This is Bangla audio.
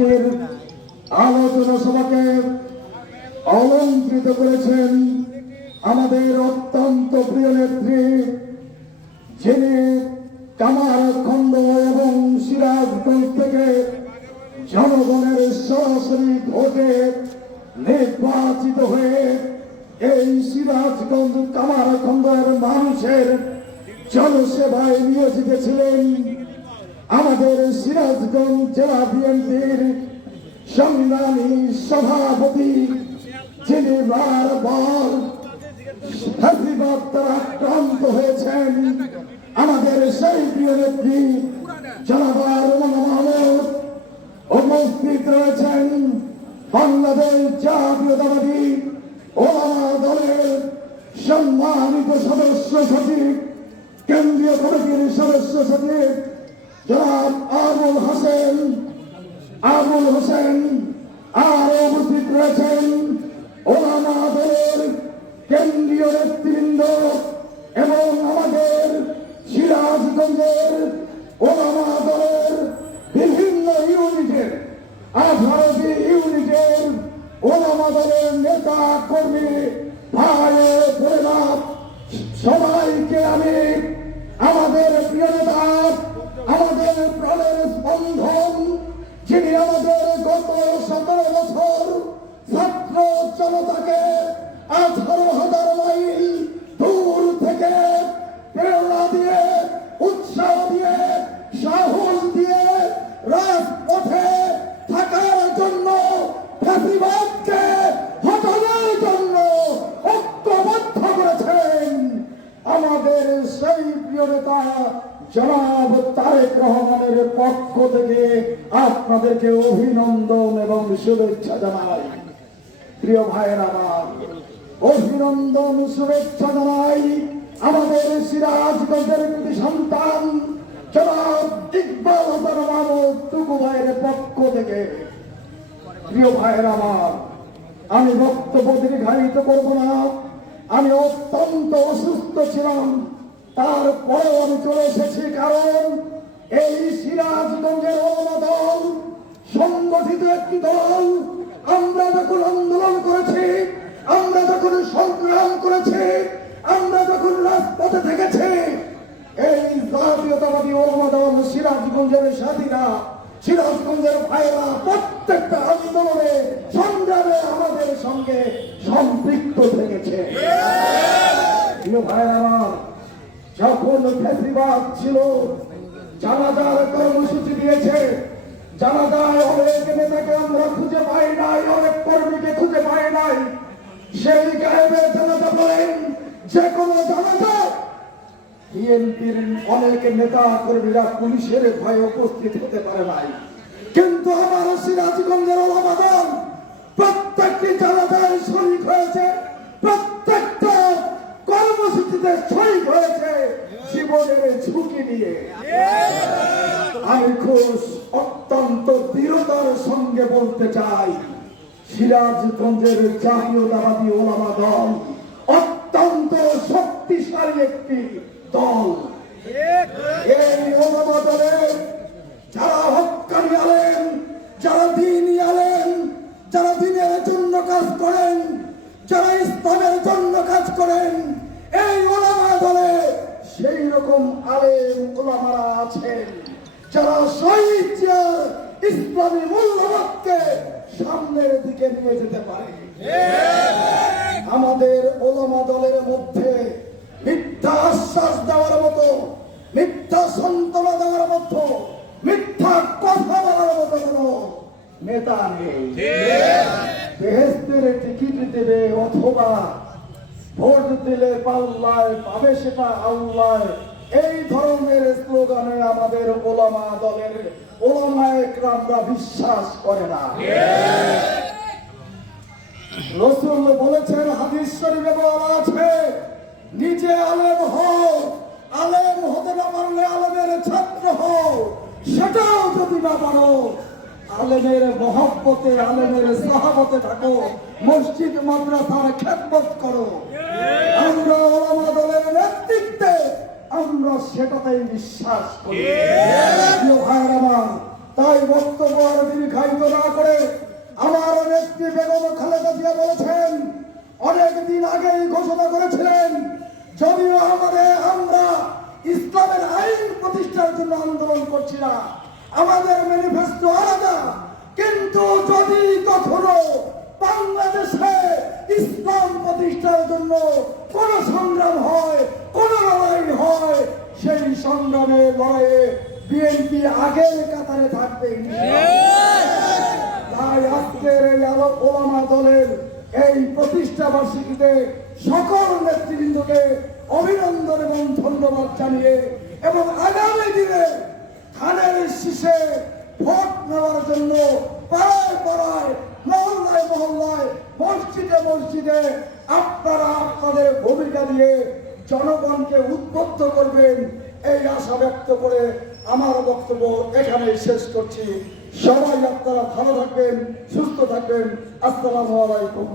আজকের আলোচনা সভাকে অলঙ্কৃত করেছেন আমাদের অত্যন্ত প্রিয় নেত্রী, যিনি কামারখন্দ এবং সিরাজগঞ্জ থেকে জনগণের সরাসরি ভোটে নির্বাচিত হয়ে এই সিরাজগঞ্জ কামারখন্দের মানুষের জনসেবায় নিয়োজিত ছিলেন। আমাদের সিরাজগঞ্জ জেলা বিএনপির সংগ্রামী সভাপতি, যিনি বারবার ফ্যাসিবাদ দ্বারা আক্রান্ত হয়েছেন, আমাদের সেই প্রিয় নেত্রী জনগণ মাহমুদ উপস্থিত রয়েছেন। বাংলাদেশ জাতীয়তাবাদী ওলামা দলের সম্মানিত সদস্য সচিব, কেন্দ্রীয় কমিটির সদস্য সচিব জনাব আবুল হোসেন, আর উপস্থিত রয়েছেন ওলামা দলের কেন্দ্রীয় নেতৃবৃন্দ এবং আমাদের সিরাজগঞ্জের ওলামা দলের বিভিন্ন ইউনিটের 18টি ইউনিটের ওলামা দলের নেতা কর্মী ভাই বোনেরা, সবাইকে আমি আমাদের প্রিয় নেতা, আমাদের প্রাণের স্পন্দন, যিনি আমাদের গত 17 বছর ছাত্র জনতাকে 18,000 মাইল দূর থেকে প্রেরণা দিয়ে, উৎসাহ দিয়ে, সাহস দিয়ে রাজপথে থাকার জন্য, ফ্যাসিবাদকে হটানোর জন্য ঐক্যবদ্ধ করেছেন আমাদের সেই প্রিয় নেতা জনাব তারেক রহমানের পক্ষ থেকে আপনাদেরকে অভিনন্দন এবং শুভেচ্ছা জানাই। প্রিয় ভাইয়েরা আমার, অভিনন্দন শুভেচ্ছা জানাই আমাদের সিরাজগঞ্জের কৃতি সন্তান জনাব ইকবাল হাসান মাহমুদ টুকু ভাইয়ের পক্ষ থেকে। প্রিয় ভাইয়েরা আমার, আমি বক্তব্য দীর্ঘায়িত করব না। আমি অত্যন্ত অসুস্থ ছিলাম, তারপরেও আমি চলে এসেছি, কারণ এই সিরাজগঞ্জের ওলামা দল সংগঠিত একটি দল। আমরা যখন আন্দোলন করেছি, আমরা যখন সংগ্রাম করেছি, আমরা যখন রাজপথে থেকেছি, এই জাতীয়তাবাদী ওলামা দল সিরাজগঞ্জের সাথীরা, সিরাজগঞ্জের ভাইরা প্রত্যেকটা আন্দোলনে সংগ্রামে আমাদের সঙ্গে সম্পৃক্ত থেকেছে। প্রিয় ভাইরা, যখন ফ্যাসিবাদ ছিল, জানাজার কর্মসূচি দিয়েছে, জানাজায় অনেক নেতাকে আমরা খুঁজে পাই নাই, অনেক কর্মীকে খুঁজে পাই নাই। সেই গায়েবের জানাজা বলেন, যে কোনো জানাজা বিএনপির অনেক নেতা কর্মীরা পুলিশের ভয়ে উপস্থিত হতে পারে নাই, কিন্তু আমার সিরাজগঞ্জের ওলামা দল প্রত্যেকটি জানাজায় শরীক হয়েছে, প্রত্যেকটা কর্মসূচিতে শরীক হয়েছে জীবনের ঝুঁকি নিয়ে। আমি খুব অত্যন্ত দৃঢ়তার সঙ্গে বলতে চাই, সিরাজগঞ্জের জাতীয়তাবাদী ওলামা দল অত্যন্ত শক্তিশালী একটি দল। এই ওলামা দলের যারা হক্কানি আলেম, যারা দ্বীনি আলেম, যারা দ্বীনের জন্য কাজ করেন, যারা ইসলামের জন্য কাজ করেন, এই ওলামা দলে সেই রকম আলেম ওলামারা আছেন যারা শহীদ ইসলামী মূল্যবোধকে সামনের দিকে নিয়ে যেতে পারে। আমাদের ওলামা দলের মধ্যে মিথ্যা আশ্বাস দেওয়ার মতো, মিথ্যা সান্ত্বনা দেওয়ার মতো, মিথ্যা কথা বলার মতো কোনো নেতা নেই। বেহেশতের টিকিট দেবে অথবা ভোট দিলে পাল্লায় পাবে সেটা আল্লাহ, এই ধরনের স্লোগানে আমাদের ওলামা দলের ওলামায়ে কেরামরা বিশ্বাস করে না। রাসূল বলেছেন, হাদিস শরীফে বলা আছে, নিজে আলেম হও, আলেম হতে না পারলে আলেমের ছাত্র হও, সেটাও যদি না পারো আলেমের মহব্বতে, আলেমের সাহাবতে থাকো, মসজিদ মাদ্রাসার খেদমত করো। আমরা ওলামা দলের নেতৃত্বে আমরা সেটাতেই বিশ্বাস করি। প্রিয় ভাইয়েরা আমার, তাই বক্তব্য আর দীর্ঘায়িত না করে আমার নেত্রী বেগম খালেদা জিয়া বলেছেন, অনেকদিন আগেই ঘোষণা করেছিলেন, যদিও আমরা ইসলামের আইন প্রতিষ্ঠার জন্য আন্দোলন করছি না, আমাদের ম্যানিফেস্টো আলাদা, কিন্তু যদি কখনো বাংলাদেশে ইসলাম প্রতিষ্ঠার জন্য কোন সংগ্রাম হয়, কোন লড়াই হয়, সেই সংগ্রামে লড়াইয়ে বিএনপি আগের কাতারে থাকবে। তাই আজকের এই ওলামা দলের এই প্রতিষ্ঠা বার্ষিকীতে সকল নেতৃবৃন্দকে অভিনন্দন এবং ধন্যবাদ জানিয়ে এবং আগামী দিনে ধানের শীষে ভোট নেওয়ার জন্য পাড়ায় পাড়ায়, মহল্লায় মহল্লায়, মসজিদে মসজিদে আপনারা আপনাদের ভূমিকা দিয়ে জনগণকে উদ্বুদ্ধ করবেন, এই আশা ব্যক্ত করে আমার বক্তব্য এখানেই শেষ করছি। সবাই আপনারা ভালো থাকবেন, সুস্থ থাকবেন। আসসালামু আলাইকুম।